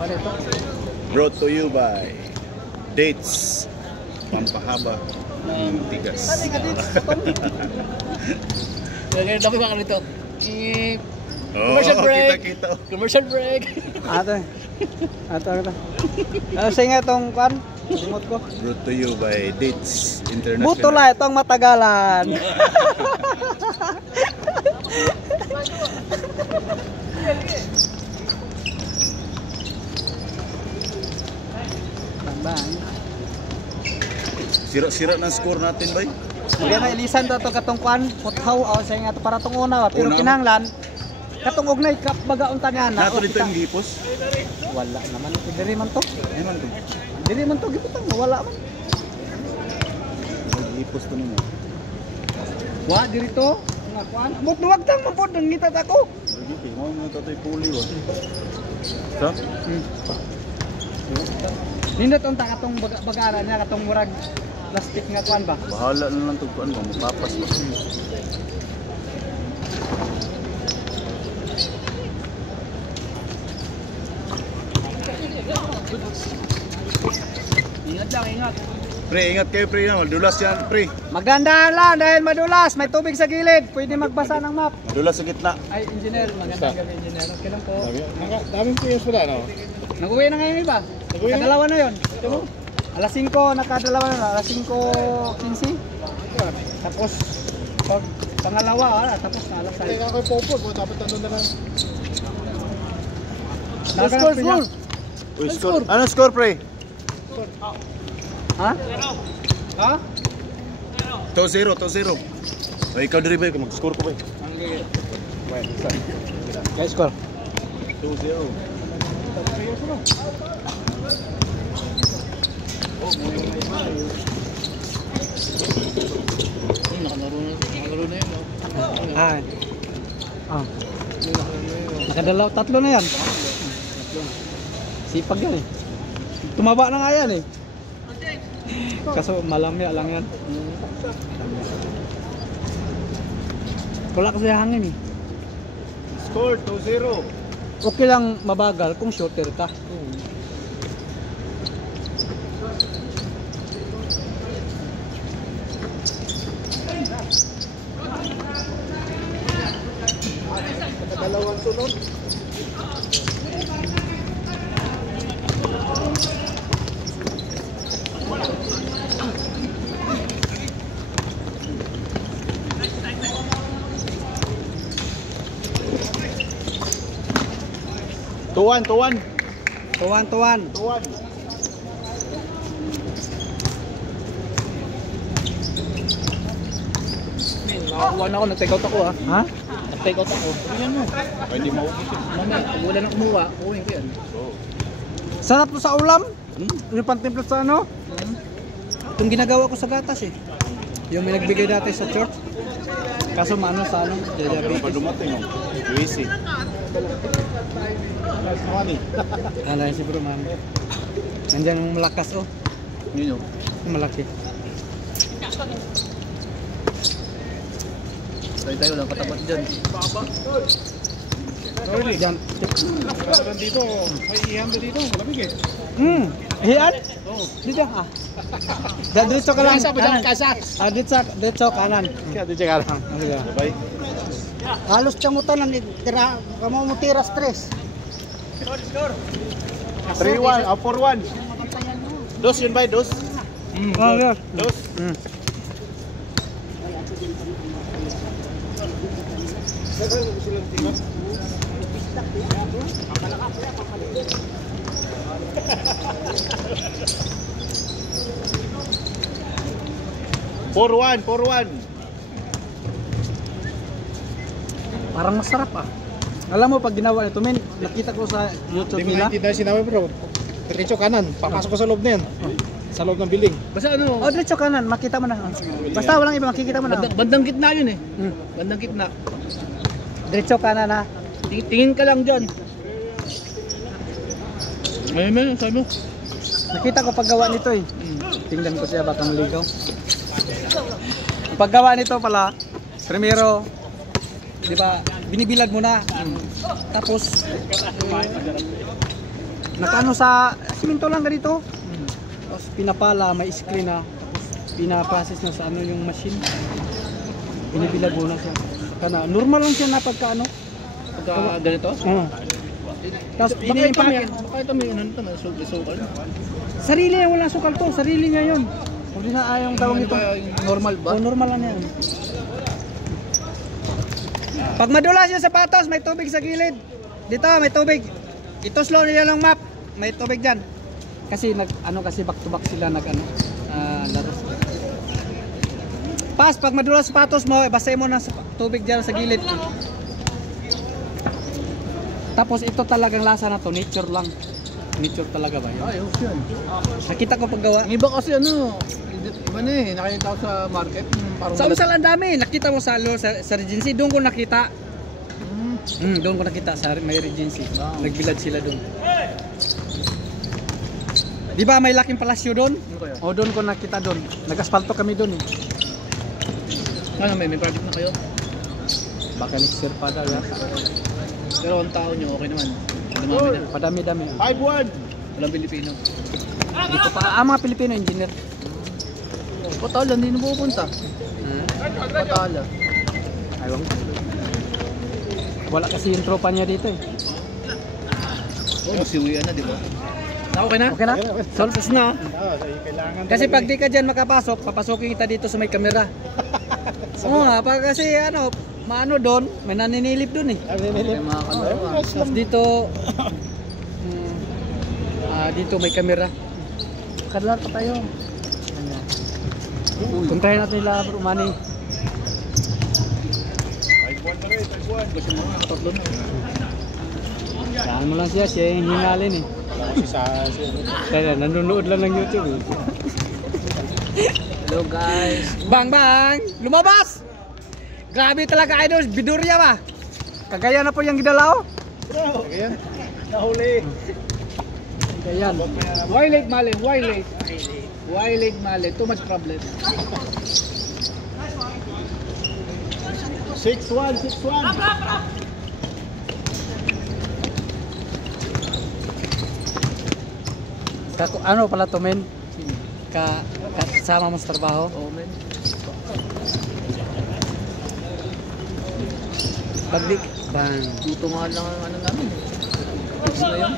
Ano ito? Brought to you by Dates. Pampahaba ng tigas. Gagawin dami mga nito. Commercial break! Kita. Commercial break! Ato. Sa nga itong kwan? Limot ko. Brought to you by Dates International. Buto la itong matagalan. Sira-sira ng score natin, bay. Kaya na ilisan to katong kwan, puthaw o sa nga to para tong una, pero Una. kinahanglan katong ugnay kap bagaunta niya na. Nato dito yung gipos. Wala naman diri man to. Ayun to. Diri man to giputang wala man. Gipos to nimo. Wa diri to. Nga kwan. Mut duwag tang mapod nang ngitat ako. Lagi mo mo to puli wa. Sa? Nindot unta katong bagaran niya katong murag plastic nga kwan ba? Bahala na lang tug kuan ba mapapas ba. Ingat lang, ingat. Pre, ingat kayo pre, madulas yan pre. Magandaan lang dahil madulas, may tubig sa gilid, pwede magbasa ng map. Madulas sa gitna. Ay, engineer, magandang gabi engineer. Okay lang po. Daming players pala, no? Nag-uwi na ngayon iba. Nag-uwi na? Nakadalawa na yun. Alas 5, nakadalawa na. Alas 5:15. Tapos, pag pangalawa, tapos na alas 6. Kaya ako'y popod, dapat nandun na lang. Score! Uy, score. Ano score pre? Ha? Ha? 2-0, 2-0. Ay, ikaw diri ba mag-score ko ba? Kaya score. 2-0. Nakalaro na yun. Ay. Ah. Nakadalaw, tatlo na yan. Sipag yan eh. Tumaba na nga yan eh. Kaso malamya lang yan. Wala kasi hangin eh. Score 2-0. Okay lang mabagal kung shooter ka. Dalawang sunod. Tuwan. Tuwan. Nakakuha na ako, nag-take out ako ah. Ha? Nag-take out ako. Ayan mo. Ay, hindi maubos yun. Mamaya, pag wala nang umuha, uwing ko yan. Sarap to sa ulam. Yung pantimplot sa ano? Itong ginagawa ko sa gatas eh. Yung may nagbigay dati sa church. Kaso maano sa ano? Pero pa dumating oh. Easy. Alay si bro man. Nandiyan yung malakas oh. Yun o. Yung malaki. Tayo lang katapat dyan. Diyan. Meron dito, may iham dito, malamig eh. Hiyan? Oo. Dito ah. Diretso ka lang. Kasa pa dyan, kasa. Diretso kanan. Kaya dito ka lang. Bye. Halos tiyamutan ng tira, kamo mo tira stress. 3-1, 4-1. Dos yun ba? Dos? Oh, yeah. Dos? Four-one. Parang masarap ah. Alam mo pag ginawa nito, men, nakita ko sa YouTube Hindi mo nila. naintindihan sinabi bro. Diretso kanan, papasok ko sa loob na yan. Sa loob ng building. Basta ano, Oh, diretso kanan, makita mo na. Basta walang iba, makikita mo na. bandang gitna yun eh. Bandang gitna. Diretso kanan ha. Tingin ka lang dyan. Ayun, sabi mo. Nakita ko paggawa nito eh. Tingnan ko siya baka maligaw. Ang paggawa nito pala, primero, di ba, binibilad mo na. Tapos, Nakano sa simento lang ganito. Tapos pinapala, may screen na. Tapos pinaprocess na sa ano yung machine. Binibilag mo na siya. Kana, normal lang siya na pagka ano. Pagka ganito? Oo. Tapos ini-impake. Baka ito may ano ito, may sukal. Sarili niya, wala sukal to. Sarili niya yun. Hindi na ayong tawag ito. Normal ba? O, normal lang yan. Pag madulas yung sapatos, may tubig sa gilid. Dito, may tubig. Ito slow nila ng map. May tubig dyan. Kasi kasi back to back sila laro. Pas, pag madulas sapatos mo, basahin mo ng tubig dyan sa gilid. Tapos ito talagang lasa na to, nature lang. Nature talaga ba yun? Ayos yun. Nakita ko paggawa. Ang iba kasi ano, iba na eh, nakita ko sa market. Parang Sa Usal ang dami. Nakita mo sa Regency, doon ko nakita. Doon ko nakita sa may Regency. Nagbilad sila doon. Di ba may laking palasyo doon? O doon ko nakita doon. Nag-asfalto kami doon. Ano, may project na kayo? Baka next year pa daw yata. Pero ang tao nyo, okay naman. Dumami na. Padami-dami. 5-1. Walang Pilipino. Dito pa, mga Pilipino engineer. Patala, hindi na pupunta. Patala. Ayun. Wala kasi yung tropa niya dito eh. Oh, masiwian na, di ba? Okay na? Okay na? Solves na. Kailangan Kasi pag di ka dyan makapasok, papasokin kita dito sa may kamera. Oo nga, kasi maano doon, may naninilip doon eh. May mga kalaro. Tapos dito, dito may kamera. Kadlar pa tayo. Puntahin natin nila Bro Manny. 5-1 na rin, 5-1. Kasi mga katatlo na. Saan mo lang siya yung hingalin eh. Kaya nanonood lang ng YouTube eh. Hello guys. Bang bang! Lumabas! Grabe talaga idol, bidurya ba? Kagaya na po yung gidalaw. Ayan. Nahuli. Kagayan. Why late, Mali? Why late? Why late, Mali? Too much problem. 6-1, 6-1. Ano pala to men? Kasama mo sa trabaho? Oh, man. Pagdik. Bang. Dito nga lang ang ano namin. Fix na yun.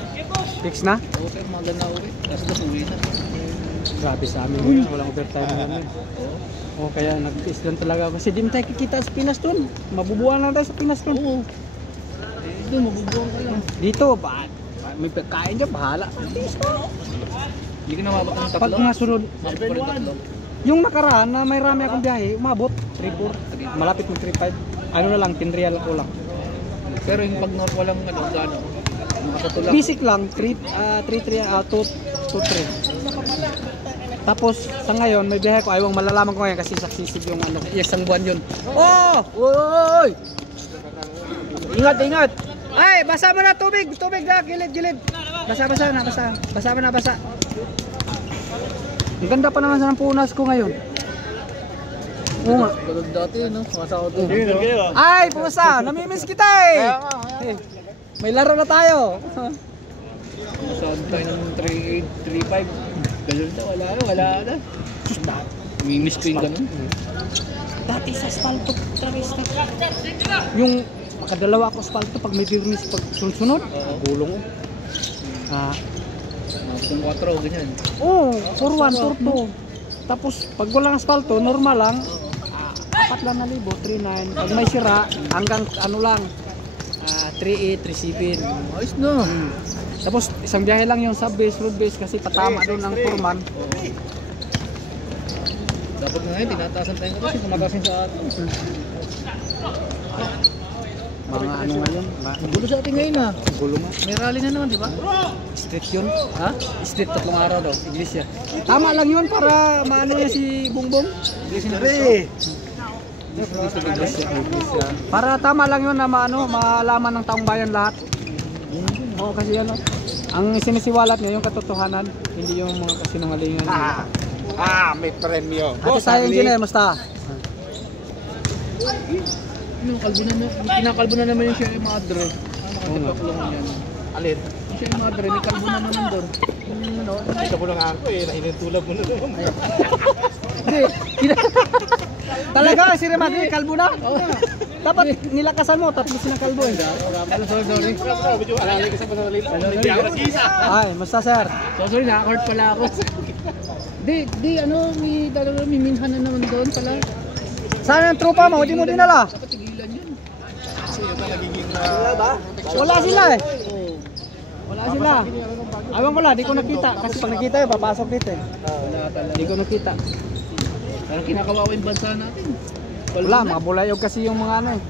Fix na? Okay, maganda uwi. Kasi ito uwi na. Grabe sa amin ngayon, walang overtime naman. O kaya nag-fix lang talaga ako. Kasi di mo tayo kikita sa Pinas doon. Mabubuhan lang tayo sa Pinas doon. Oo. Doon, mabubuang ka lang. Dito, may pagkain dyan, bahala. Hindi ka na mabot ng tatlo. Pag nga sunod, Mabot pa rin tatlo. yung nakaraan na may rami akong biyahe, umabot. 3-4. Malapit ng 3-5. Ano na lang, 10 real ko lang. Pero yung pag north walang ano, gano. Makasatulak. Basic lang, 2-3. Tapos sa ngayon, may biyahe ko, ayaw malalaman ko ngayon kasi successive yung ano, isang buwan yun. Oh! Oy! Ingat, ingat! Ay, basa mo na tubig! Tubig na, gilid. Basa na. Ang ganda pa naman sa ng punas ko ngayon. Oo nga. Gagag dati, no? Sumasahod doon. Ay, pusa! Namimiss kita eh! May laro na tayo! Sumasahod tayo ng 3.8, 3.5. Ganun na, wala na. Mimiss ko yung ganun. Dati sa asfalto, yung makadalawa ako asfalto pag may birnis pag sunod, gulong ko. Kung 4, ganyan. Oo, 4-1, 4-2. Tapos pag walang asfalto, normal lang. 4,000, 3,900. Pag may sira, hanggang ano lang, 3,800, 3,700. Ayos na. Tapos isang biyahe lang yung sub base, road base kasi patama doon ang foreman. Dapat nga ngayon, tinataasan tayo kasi tumatasin sa atin. Mga ano ngayon, Gulo sa atin ngayon, ha? gulo nga. May rally na naman, di ba? Street yun. Ha? Street 3 araw daw, iglesia. Tama lang yun para maano niya si Bongbong. Iglesia. Iglesia. Para tama lang yun na malaman ng taong bayan lahat. Oo kasi ano, ang sinisiwalat niya yung katotohanan, hindi yung mga kasinungalingan. May premyo. Ate tayo engineer, musta? Kinakalbo na naman yung siya yung mga drone. Oo nga. Nagpakulong yan. Alin? Siya yung madre, may kalbo na naman doon. Ano? Ikaw mo lang ako eh, nahinintulog mo na doon. Hindi. Talaga, si Remadre, kalbo na? Dapat nilakasan mo, tapos ng kalbo eh. Sorry. Medyo alalay ka sa pasalit. Ay, musta sir? Sorry, naka-court pala ako. Di, ano, may minhan na naman doon pala. Saan ang tropa mo? Hindi mo dinala? Dapat tigilan yun. Wala sila eh. Oo. Wala sila. Awan ko lang, di ko nakita. Kasi pag nakita yun, papasok dito eh. Wala talaga. Di ko nakita. Parang kinakawawa yung bansa natin. Wala, mga bulayog kasi yung mga ano eh.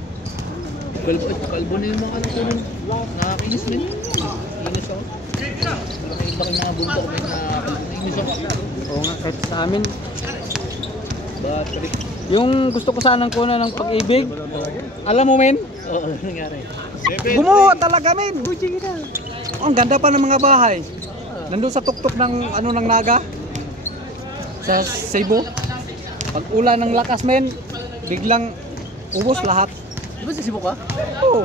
Kalbo na yung mga ano ko nun. Nakakainis din. Inis ako. Laki mga bundok may nakakainis ako. Oo nga, kahit sa amin. Bakit? Yung gusto ko sanang kunan ng pag-ibig. Alam mo men? Oo, ano nangyari? Gumawa talaga men. Uy, sige na. Oh, ang ganda pa ng mga bahay. Nandun sa tuktok ng ano ng Naga. Sa Cebu. Pag ulan ng lakas men, biglang ubos lahat. Di ba sa Cebu ka? Oo.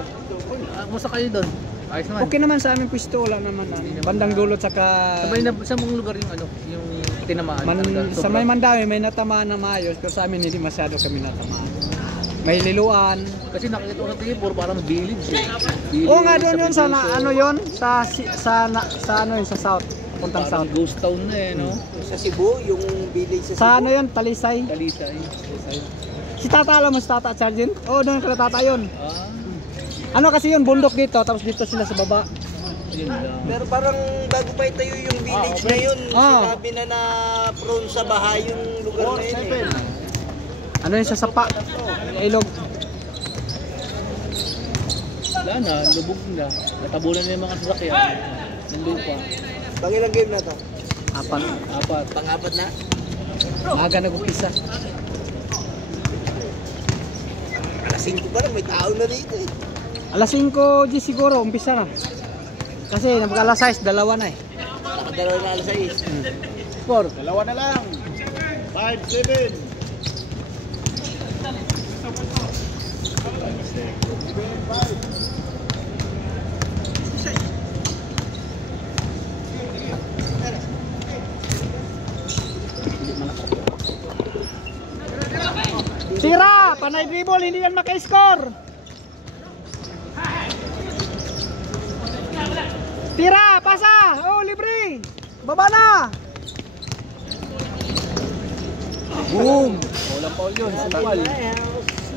Kumusta kayo doon? Ayos naman. Okay naman sa aming pwesto, wala naman. Bandang dulot saka Sabay na sa mong lugar yung ano, yung tinamaan. sa may Mandawi may natamaan na maayos, pero sa amin hindi masyado kami natamaan. May liluan. Kasi nakikita ko sa tingin, puro parang village eh. Village, Oo nga doon yun sa subdivision. ano yun sa ano yun sa south, puntang Parang south. ghost town na eh, no? Sa Cebu, yung village Sa ano yun, Talisay. Talisay. Si Tata alam mo si Tata Chargin? Oo, doon kala Tata yun. Ah, Ano kasi yun, bundok dito, tapos dito sila sa baba. yun lang. Pero parang bago pa itayo yung village na yun, Ah. sinabi na prone sa baha yung lugar na yun eh. Ano yun sa Sapa, ilog. Wala na, lubog na. Natabunan na yung mga sasakyan. Ng lupa. Pangilang game na to? Apat. Apat. Pang-apat na? Aga nag-upisa. Alas 5 pa rin, may tao na dito eh. Alas 5 G siguro, umpisa na. Kasi nabag alas 6, dalawa na eh. Nakadalawa na alas 6. Dalawa na lang. 5-7. Tira! Panay dribble, hindi yan maka-score! Tira! Pasa! Oh, libre! Baba na! Boom! Walang paul yun. Sampal.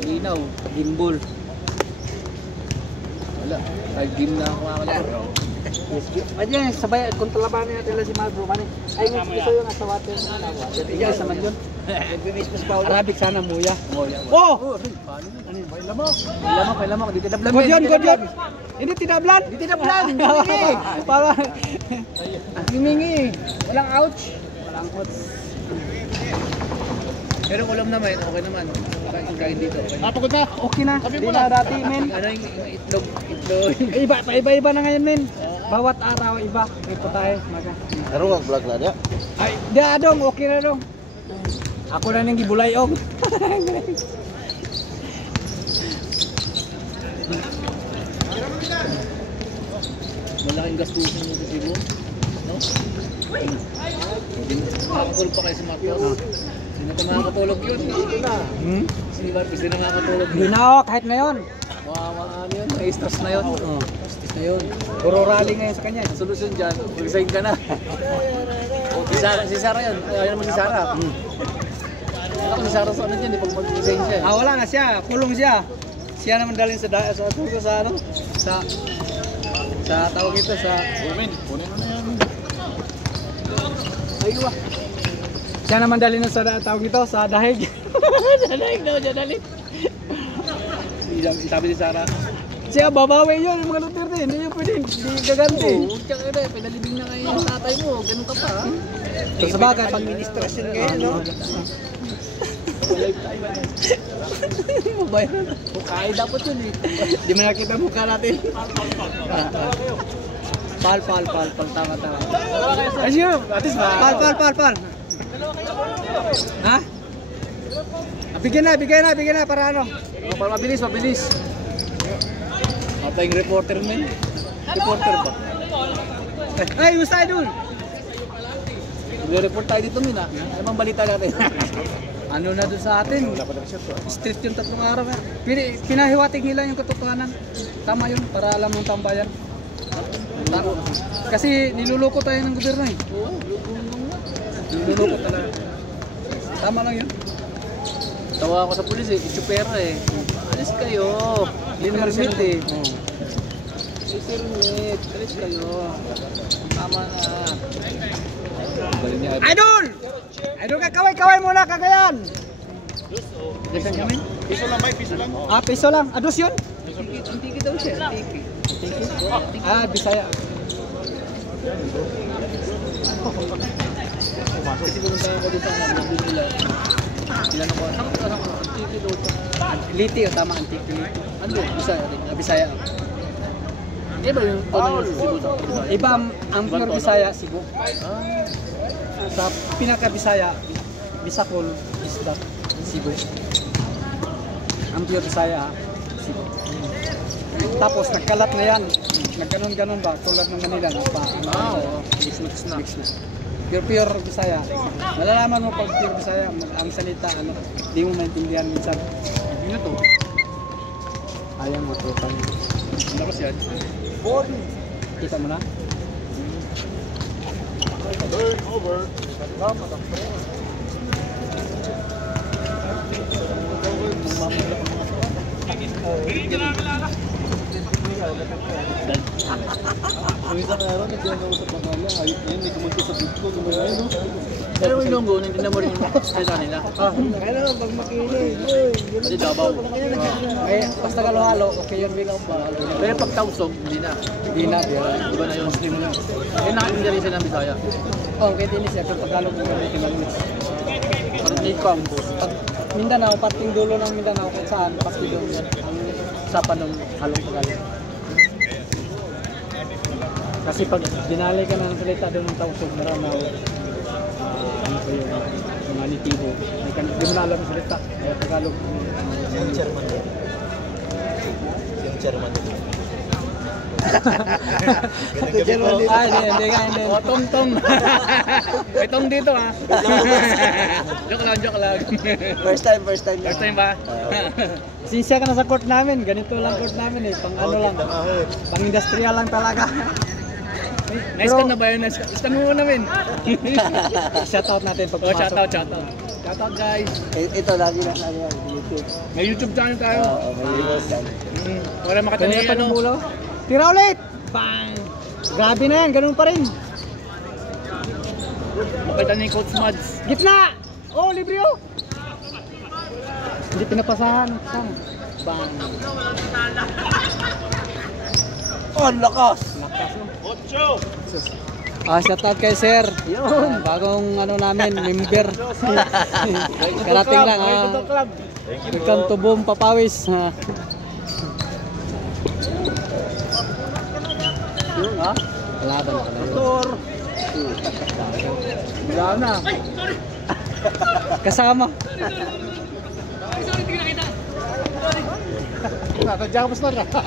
Linaw. Gimbal. Wala. Kahit game na ako makakalaro. Ayan, sabay, kung talabanin natin lang si Marco, mani. Ay, gusto yung asawatin na nawa. Yes, naman yun. Nagbimismas pa ulit. Arabic sana, muya. Oh! Oh! May lamok. Di tinablan. Good yun, good yun! Hindi tinablan! Hindi tinablan! Humingi! Para... Humingi! Walang ouch! Walang ouch. Pero ulam naman, okay naman. Kain dito. Okay. Pagod na. Okay na, di na dati, men. Ano yung itlog? Itlog. Iba-iba na ngayon, men. Bawat araw, iba. Ito tayo, maga. Pero wag vlog na niya. Ay, di adong, okay na dong. Ako na nang gibulayong. Malaking gastusin mo sa Cebu. No? Nakakapul pa kayo sa Marcos. Sino ka nakakatulog yun? Hmm? Si Marcos din nakakatulog Hindi yun. na ako, kahit ngayon. Mga ano yun, may stress na yun. Stress na yun. Puro rally ngayon sa kanya. Ang solusyon dyan, mag-resign ka na. Si Sarah yun. Ayaw naman si Sarah. Ako si Sarah sa ano dyan, pag mag-resign siya. Ah, wala na siya. Kulong siya. Siya naman dalhin sa ano? Sa tawag ito, sa... Kunin mo na yan. Aywa. Siya naman dalhin sa tawag ito, sa dahig. Dahig daw siya dalhin. Sabi ni Sarah, Siya babawi yun, yung mga Duterte. Hindi yun pwede, hindi gaganti. oo, tsaka na, pinalibing na kayo yung tatay mo. Ganun ka pa. So, sa bagay, pag Administrasyon ngayon, no? Mabayan na. Kaya dapat yun eh. Di mo nakita mukha natin. Pal. Tama. Ayun, at least pal. Ha? Bigyan na para ano? Para mabilis. Apa yung reporter men? Reporter ba? Ay, usay dun! Nire-report tayo dito, Min, ha? Ano bang balita natin? Ano na doon sa atin? Street yung 3 araw. Pinahiwatig nila yung katotohanan. Tama yun, para alam ng tambayan. Kasi niluloko tayo ng gobyerno eh. Niluloko talaga. Tama lang yun. Tawa ako sa pulis eh, itsupera eh. Alis kayo. Linermit eh. Linermit. Alis kayo. Tama na. Idol! Idol ka, kaway muna, kagayan! Desan kami? Piso lang, Mike, piso lang. Ah, piso lang. Ados yun? Antiki daw siya. Antiki. Ah, Bisaya. Kasi pumunta ako dito sa mga nila. Ilan ako? Saan ako? Antiki daw siya. Liti, o tama, antiki. Ano? Bisaya rin. Bisaya. Iba yung tono ng Cebu sa Bisaya. Iba ang pure Bisaya, Cebu. Sa pinaka-Bisaya, Bisakol, Isda, Cebu. Ang pure Bisaya, Cebu. Tapos nagkalat na yan. Nagganon-ganon ba? Tulad ng Manila. Mix na. Pure Bisaya. Malalaman mo pag pure Bisaya, ang salita, ano, di mo maintindihan minsan. Ano to? Ayaw mo, tutan. Ano kasi yan? Kita mo na? Turn over. Minsan na naman, nagkakausap na kami. Ayot na yun, may kumunto sa video. Pero yung longgo, hindi na mo rin yung salita nila. Ano, pag makinig. Kasi Davao. Eh, basta halo-halo, okay yun, big up. Pero pag tausog, hindi na. Hindi na, Iba na yun. Muslim na. Eh, nakaintindi rin sila ng Bisaya. oh, kaya din siya, kung Tagalog mo gamitin ng mix. Parang may combo. Pag Mindanao, pating dulo ng Mindanao, kung saan, pati doon, ang usapan ng halong Tagalog. Kasi pag dinali ka ng salita doon ng tausog, maramaw, ano ko yung mga nitibo, di mo na alam ang salita, kaya Tagalog. Yung chairman doon. Yung chairman doon. Ah, hindi. O, tong. May tong dito, ha? Joke lang. First time. First time ba? Sinsya ka na sa court namin, ganito lang court namin eh, pang ano lang, pang industrial lang talaga. Nice ka na ba yun? Scan mo namin. Shoutout natin pag Oh, pumasok. shoutout. Shoutout, guys. Ito lagi na sa YouTube. May YouTube channel tayo. May YouTube yan. Wala makatali Kanina pa ng ano. bulaw. Tira ulit! Bang! Grabe na yan, ganun pa rin. Makita ni Coach Mads. Gitna! Oh, libre oh! Hindi pinapasahan. Bang! Oh, ang lakas! Shoutout kay Sir. Yun. Bagong ano namin, member. Karating lang ha. Welcome to Boom Papawis. Yun ha. Laban na kalaban. Motor! Wala na. Kasama. Tadya ka pa sila ka.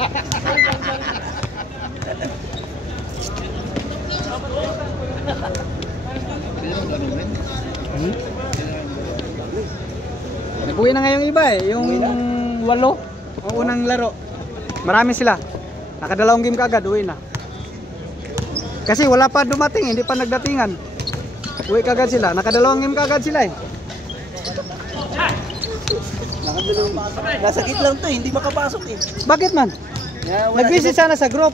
Nag-uwi na ngayong iba eh. Yung 8. Ang unang laro. Marami sila. Nakadalawang game kaagad, uwi na. Kasi wala pa dumating, hindi pa nagdatingan. Uwi kaagad sila. Nakadalawang game kaagad sila eh. Nasa git lang to, hindi makapasok eh. Bakit man? Nag-visit sana sa group.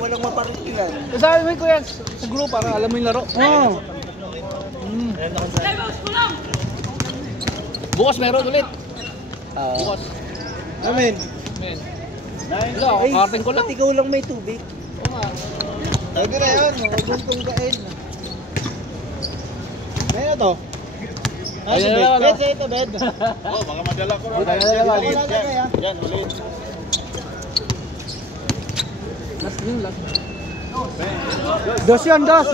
Walang maparikilan. Sabi mo ko yan sa group para alam mo yung laro. Oo. Bukas meron ulit. Bukas. Amen. Wala, karting ko lang. Ikaw lang may tubig. Lagi na yan, huwag kong kain. Ngayon to. Ayun na lang, ano? Ito, bed. Oh, baka madala ko rin. Yan, ulit. Last game, last. Dos yun, dos.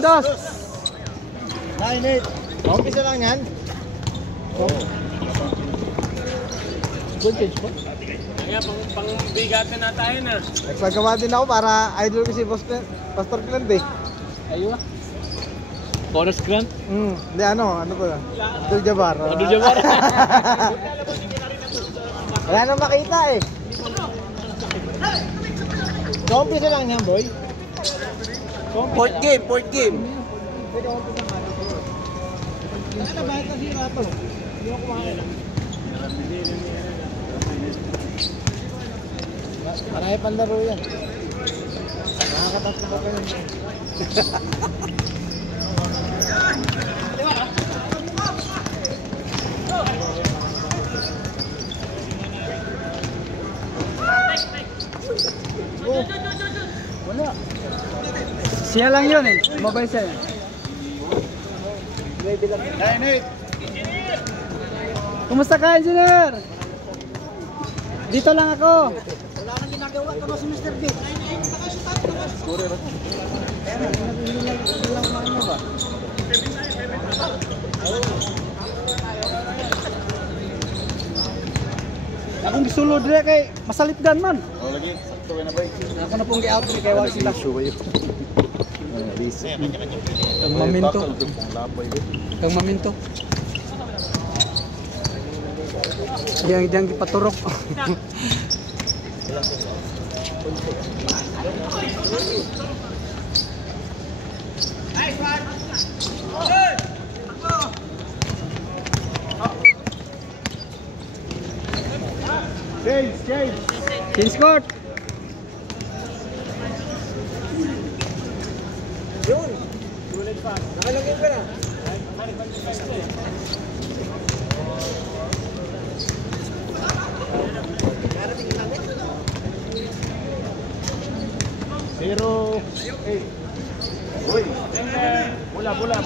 9-8. Umpisa lang yan. Voltage po. Nagsagawa din ako para idol ko si Pastor Clement eh. Ayun na. Bonus grant? Hindi ano ba? Abdul Jabbar. Abdul Jabbar. Wala nang makita eh. Umpisa lang yan, boy. Fourth game. Ano ba ito si Rato? Hindi ako kumain. Marami pang laro yan. Nakakatatlo ba kayo? Wala. Siya lang yun eh. Mabay siya. Kumusta ka, engineer? Dito lang ako. Wala kang ginagawa ka si Mr. B. Akong gisulod dire kay masalipdan man. Oh, lagi. Sakto na ba? Ako na pong gi-out kay wala sila. Kang maminto. Kang maminto. Diyan gipaturok. Change court. Nakalagay ka na. Zero. Hey. Uy. Bola. Wala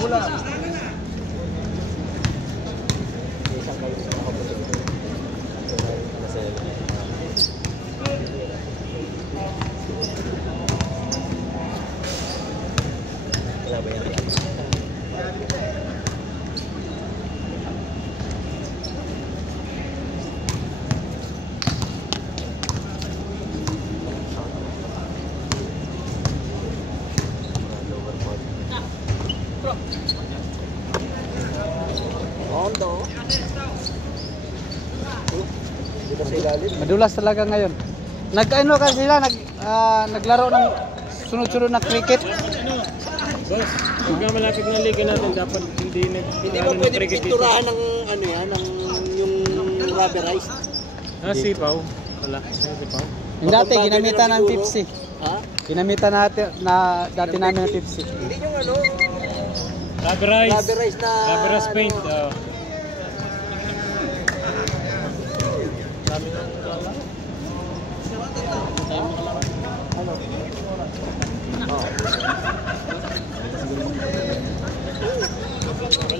ba yan? Madulas talaga ngayon. Nag-ano ka sila, naglaro ng sunod-sunod na cricket. Boss, pagka malapit na liga natin, dapat hindi Hindi ba pwede pinturahan ng ano yan, ng yung rubberized? sipaw. Wala, sipaw. Yung dati, ginamitan ng Pepsi. Ha? Ginamitan natin, dati namin ng Pepsi. Hindi yung ano, Rubberized na... Rubberized paint.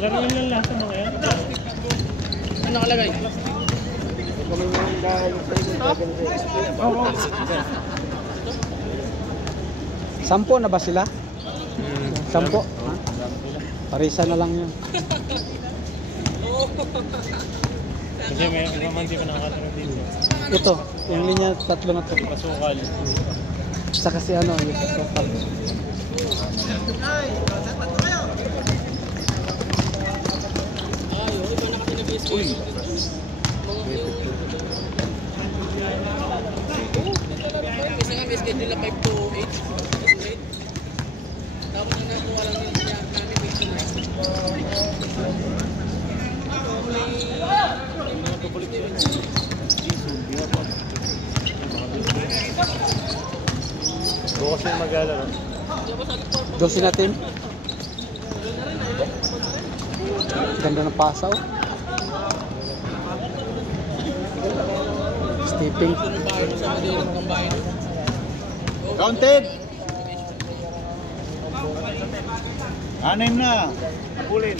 Wala rin lang lahat ng mga yan. Ano nakalagay? Sampo na ba sila? Sampo? Ha? Parisa na lang yun. Kasi may naman di pa nakakatulog dito. Ito, yung linya tatlo na to. Pasukal. Saka si ano, yung total. Kasi nga may schedule na 5 to 8. Tapos na nakuha lang yung niya namin Bukas yung mag-alaro. Dosin natin. Ganda ng pasaw. Steeping. Counted. Anim na. Pulin.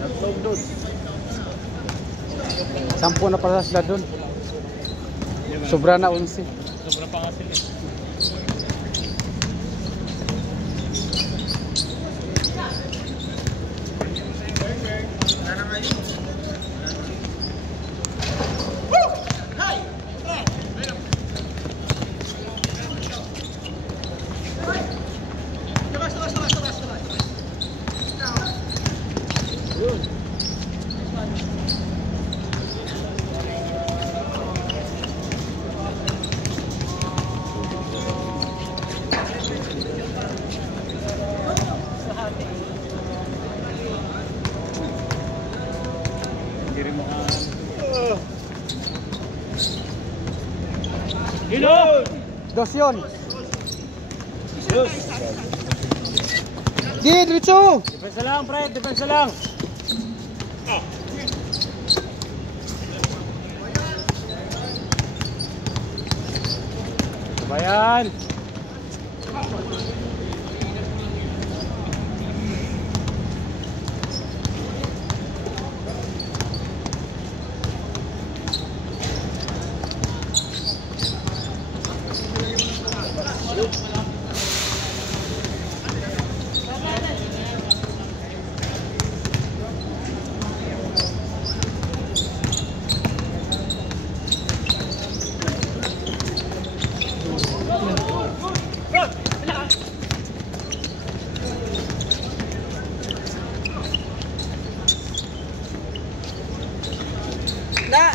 Tatlong doon. Sampo na pala sila doon. Sobra na 11. Sobra pa nga sila. Ilusyon. Di, diretso. Depensa lang, pre. Depensa lang. Bayan. Na.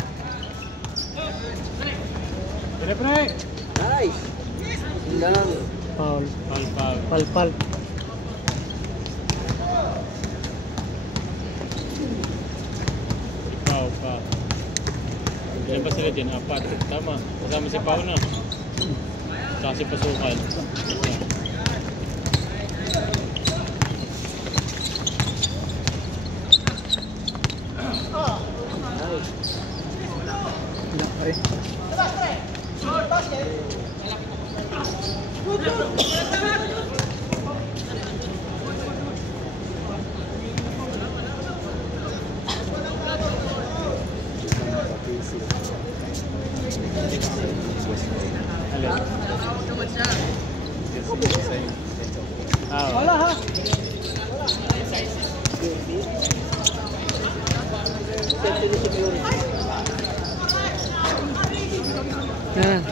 Sige, pre. Nice. Lang. Pal. Pal. Pau. Ilan ba sila din? 4. Tama. Kasama si Pau na. Saka si Pasukan. Wala ha. Yan.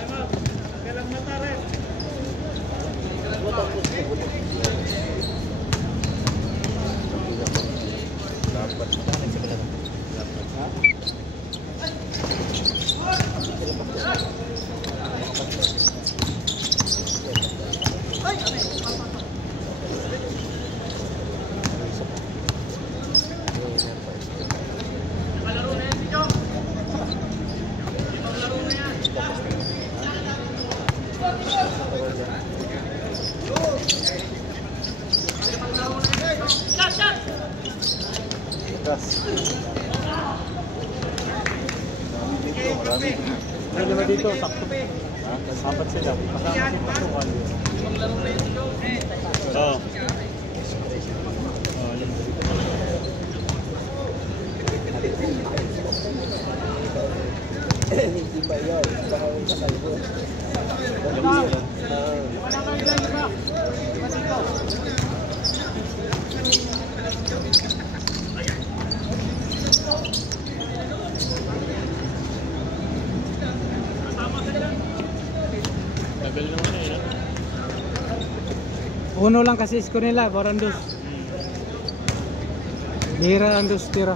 Ano ba dito? Sakto. Apat sila. Kasama si Pasukan. Oo. Hindi pa yun. Baka may kasalbo. Tagal naman eh. Uno lang kasi isko nila, parang dos. Bihira ang dos tira.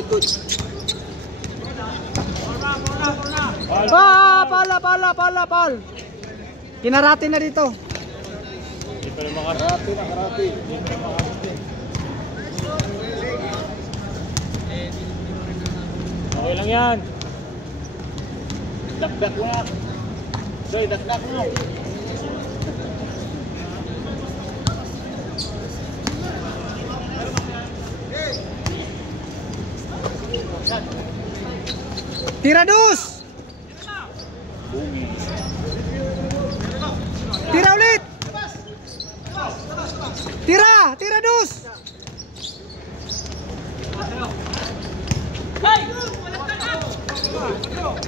Good. Pal. Kinarati na dito. Hindi pa rin makarati. Hindi pa rin makarati. Okay lang yan. Dakdak mo. Joy, dakdak mo. Tira dos. Tira ulit. Tira dos.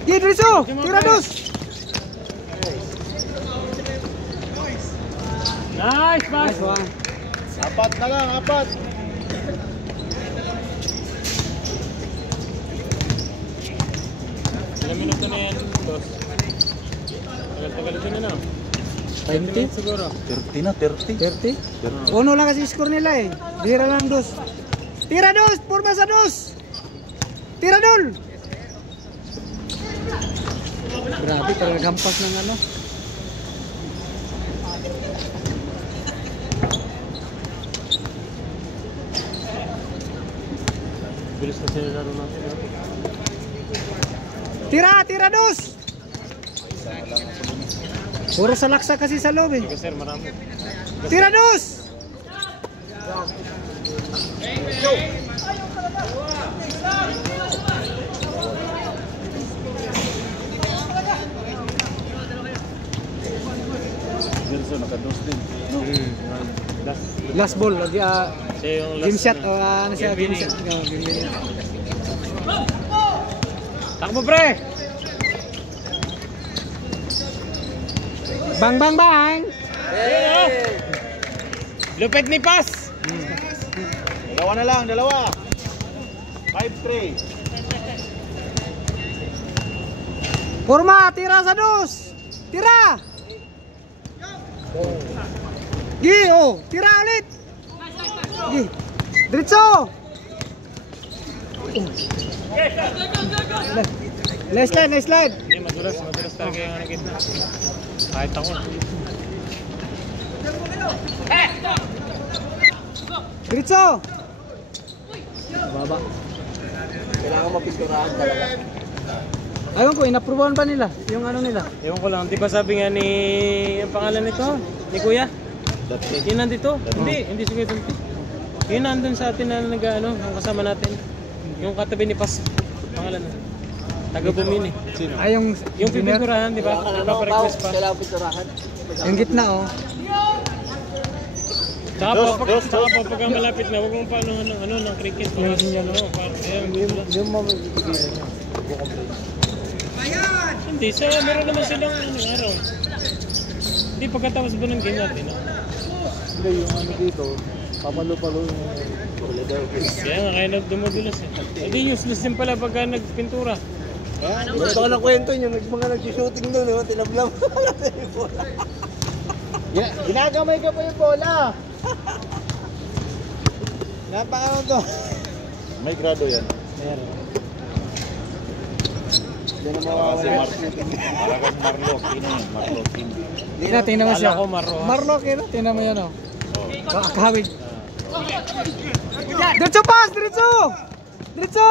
Diretso, tira dos. Nice, pass. Nice one. Apat na lang, apat. Ilang minuto na yan? Dos. Tagal-tagal din na. 20? Siguro. 30 na, 30. 30? Uno lang kasi score nila eh. Bihira lang dos. Tira dos, forma sa dos. Tira dol. Grabe, talagang hampas ng ano. Bilis na sinilaro natin. Tira, tira dos. Puro salaksa kasi sa loob eh. Sige sir, marami. Tira dos. Gerson, nakados din. Last ball, lagi Siya yung last game shot na. o ano siya, game Game shot. Game winning. Takbo pre! Bang bang bang. Lupit ni Pas! Dalawa na lang, dalawa. 5-3. Forma, tira sa dos. Tira. Gi, oh, tira ulit. Gi. Diretso. Nice slide, nice slide. Hindi, madulas talaga yung ano gitna. Kahit ako. Diretso. Baba. Kailangan mapinturahan talaga. Ayun ko, inapprovean ba nila? Yung ano nila? Ewan ko lang, di ba sabi nga ni... Ang pangalan nito? Ni Kuya? Yun nandito? Hindi si Kuya Dante. Yun nandun sa atin na nag-ano, ang kasama natin. Yung katabi ni Pas. Pangalan na. Taga-Bumini. Sino? Ay, yung engineer. pipinturahan, di ba? Nagpapa-request pa. Kailangan pinturahan. Yung gitna, oh. Tsaka pagka malapit na, huwag mong paano ano ng cricket. Hindi, so meron naman silang araw. Hindi, pagkatapos ba ng game natin? Hindi, yung ano dito, papalo-palo yung... Kaya nga, kaya dumudulas eh. Hindi, useless din pala pagka nagpintura. Gusto ko na kwento yung mga nag-shooting doon, no? Tinablang. Ginagamay ka pa yung bola! Napakano to? May grado yan. Yan ang mawawala. Talagang Marlock. Yun yan, Marlock. Tingnan mo siya. Kala ko Marroas. Marlock, yun. Tingnan mo yan, oh. Kahawig. Diretso pas! Diretso! Diretso!